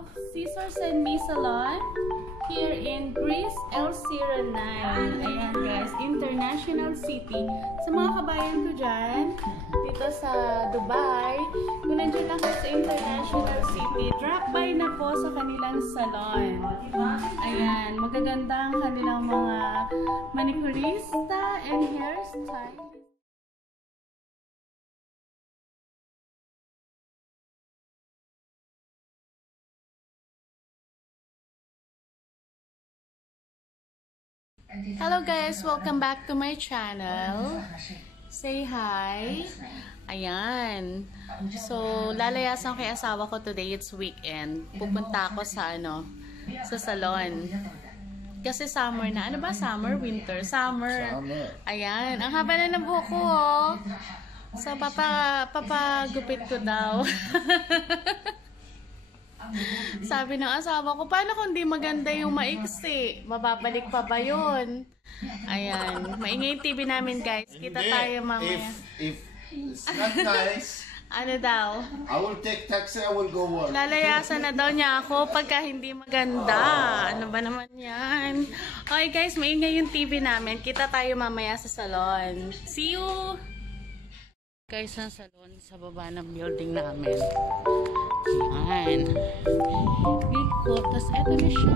of Scissors and Me Salon here in Greece, El09. Ayan guys, International City. Sa mga kabayan ko dyan, dito sa Dubai, kung nandiyan ako sa International City, drop by na po sa kanilang salon. Ayan, magaganda ang kanilang mga manicurista and hairstyle. Hello guys, welcome back to my channel. Say hi. Ayan. So, lalayasan kay asawa ko today, it's weekend. Pupunta ako sa sa salon. Kasi summer na. Ano ba? Summer? Winter? Summer. Ayan. Ang haba na ng buhok ko, oh. So, papagupit ko daw. Sabi ng asawa ko, paano kung di maganda yung maiksi? Mababalik pa ba yun? Ayan. Maingay yung TV namin, guys. Kita tayo mamaya. If it's not nice, ano daw? I will take taxi, I will go work. Lalayasan na daw niya ako pagka hindi maganda. Ano ba naman yan? Okay, guys. Maingay yung TV namin. Kita tayo mamaya sa salon. See you! Guys, ang salon sa baba ng building namin. Ayan. Wait ko. Tapos eto na siya.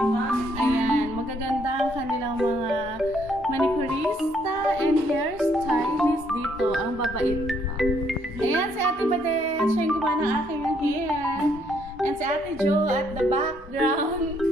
Ayan, magaganda ang kanilang mga manicurista and hairstylist dito. Ang babait pa. Ayan, si Ate Badet. Siya yung gumawa ng aking hair. And si Ate Jo at the background.